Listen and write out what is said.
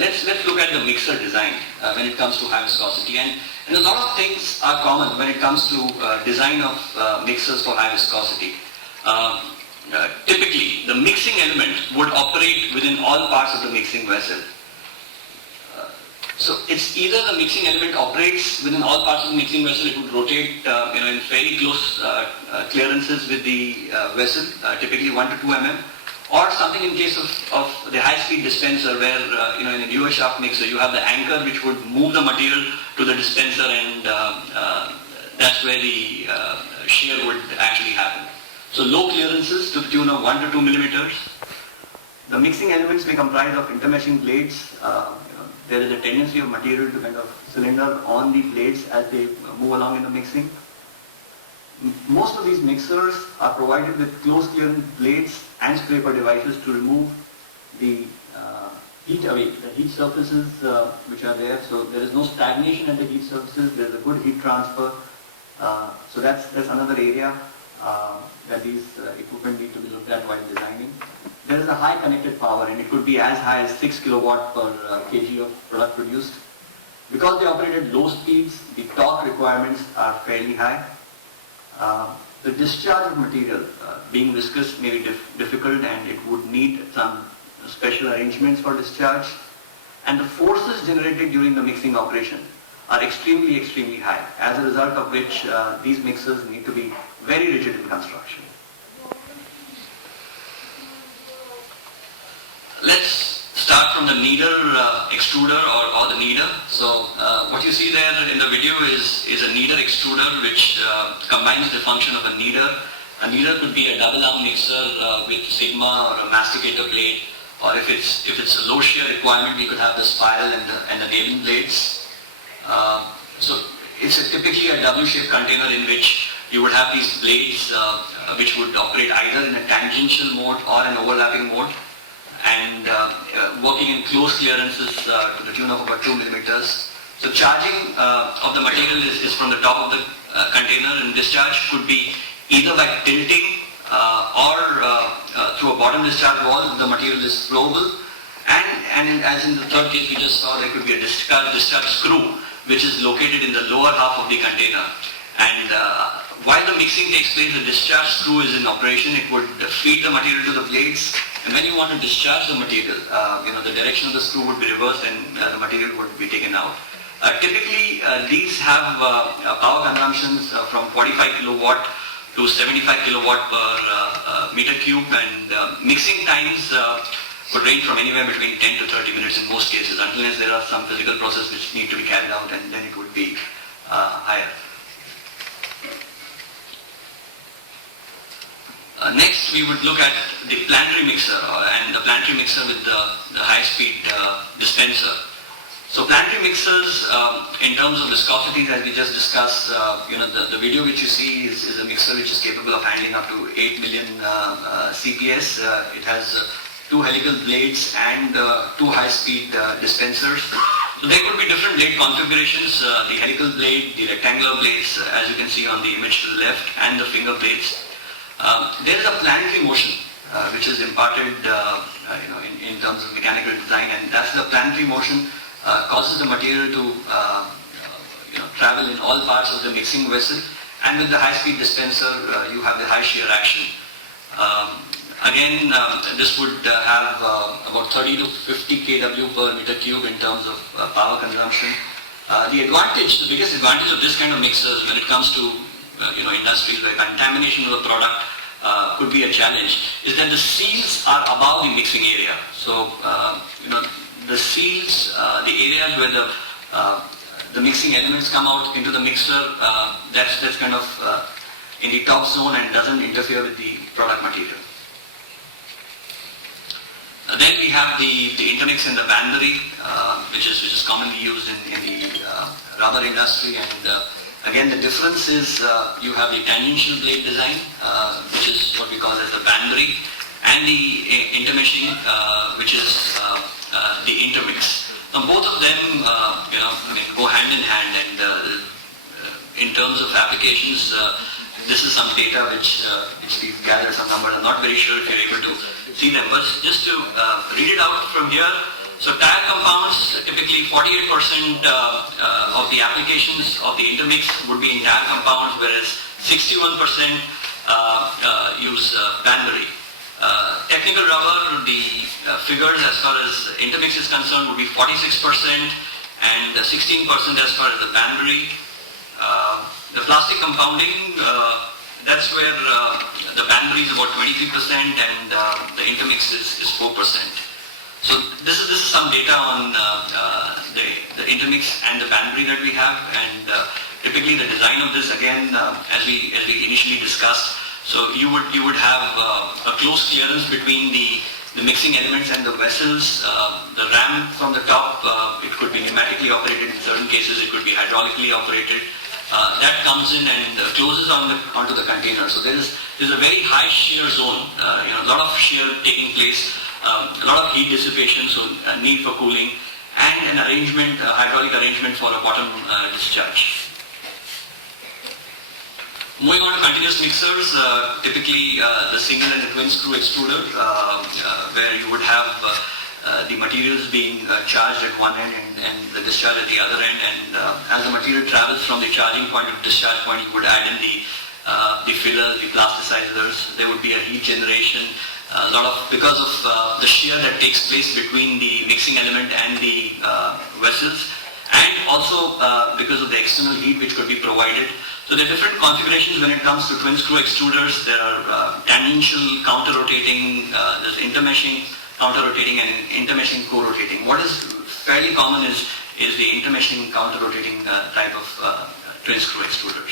Let's look at the mixer design when it comes to high viscosity, and a lot of things are common when it comes to design of mixers for high viscosity. Typically, the mixing element would operate within all parts of the mixing vessel. So it's either the mixing element operates within all parts of the mixing vessel, it would rotate in fairly close clearances with the vessel, typically 1 to 2 mm, or something in case of the high-speed dispenser where in a newer shaft mixer you have the anchor which would move the material to the dispenser, and that's where the shear would actually happen. So low clearances to the tune of 1 to 2 millimeters. The mixing elements may comprise of intermeshing blades. There is a tendency of material to kind of cylinder on the blades as they move along in the mixing. Most of these mixers are provided with close clearance blades and scraper devices to remove the heat away, the heat surfaces which are there. So there is no stagnation at the heat surfaces, there is a good heat transfer. So that's another area that these equipment need to be looked at while designing. There is a high connected power, and it could be as high as 6 kilowatt per kg of product produced. Because they operate at low speeds, the torque requirements are fairly high. The discharge of material, being viscous, may be difficult, and it would need some special arrangements for discharge. And the forces generated during the mixing operation are extremely high, as a result of which these mixers need to be very rigid in construction. Let's start from the kneader extruder or the kneader. So what you see there in the video is a kneader extruder which combines the function of a kneader. A kneader could be a double arm mixer with sigma or a masticator blade, or if it's a low shear requirement, we could have the spiral and the nailing blades. So it's typically a W-shaped container in which you would have these blades which would operate either in a tangential mode or an overlapping mode, and working in close clearances to the tune of about 2 millimeters. So charging of the material is from the top of the container, and discharge could be either by tilting or through a bottom discharge wall if the material is flowable, and as in the third case we just saw, there could be a discharge screw which is located in the lower half of the container. And while the mixing takes place, the discharge screw is in operation. It would feed the material to the blades, and when you want to discharge the material, the direction of the screw would be reversed and the material would be taken out. Typically, these have power consumptions from 45 kilowatt to 75 kilowatt per meter cube, and mixing times could range from anywhere between 10 to 30 minutes in most cases, unless there are some physical processes which need to be carried out, and then it would be higher. Next, we would look at the planetary mixer and the planetary mixer with the high-speed dispenser. So planetary mixers, in terms of viscosities, as we just discussed, the video which you see is a mixer which is capable of handling up to 8 million CPS. It has 2 helical blades and 2 high-speed dispensers. So there could be different blade configurations, the helical blade, the rectangular blades, as you can see on the image to the left, and the finger blades. There is a planetary motion which is imparted in terms of mechanical design, and that's the planetary motion causes the material to travel in all parts of the mixing vessel, and with the high-speed dispenser you have the high shear action. Again, this would have about 30 to 50 kW per meter cube in terms of power consumption. The biggest advantage of this kind of mixers when it comes to industries where contamination of the product could be a challenge, is that the seals are above the mixing area. So the seals, the areas where the mixing elements come out into the mixer, that's kind of in the top zone and doesn't interfere with the product material. Then we have the Intermix and the Planetary, which is commonly used in the rubber industry, and again the difference is you have the tangential blade design, which is what we call as the Planetary, and the intermeshing, which is the Intermix. Now both of them go hand in hand, and in terms of applications, this is some data which we've gathered some numbers. I'm not very sure if you're able to see them, but just to read it out from here, So tire compounds, typically 48% of the applications of the Intermix would be in tire compounds, whereas 61% use Banbury. Technical rubber, the figures as far as Intermix is concerned would be 46% and 16% as far as the Banbury. The plastic compounding, that's where the Banbury is about 23% and the Intermix is 4%. So this is some data on the Intermix and the Banbury that we have, and typically the design of this, again, as we initially discussed, so you would have a close clearance between the mixing elements and the vessels. The ram from the top, it could be pneumatically operated, in certain cases it could be hydraulically operated. That comes in and closes onto the container. So there is a very high shear zone, a lot of shear taking place, a lot of heat dissipation, so a need for cooling, and an arrangement, a hydraulic arrangement for a bottom discharge. Moving on to continuous mixers, typically the single and the twin screw extruder, where you would have the materials being charged at one end and the discharge at the other end, and as the material travels from the charging point to the discharge point, you would add in the fillers, the plasticizers. There would be a heat generation, because of the shear that takes place between the mixing element and the vessels, and also because of the external heat which could be provided. So there are different configurations when it comes to twin screw extruders. There are tangential counter-rotating, there's intermeshing counter-rotating, and intermeshing co-rotating. What is fairly common is the intermeshing counter-rotating type of twin screw extruders.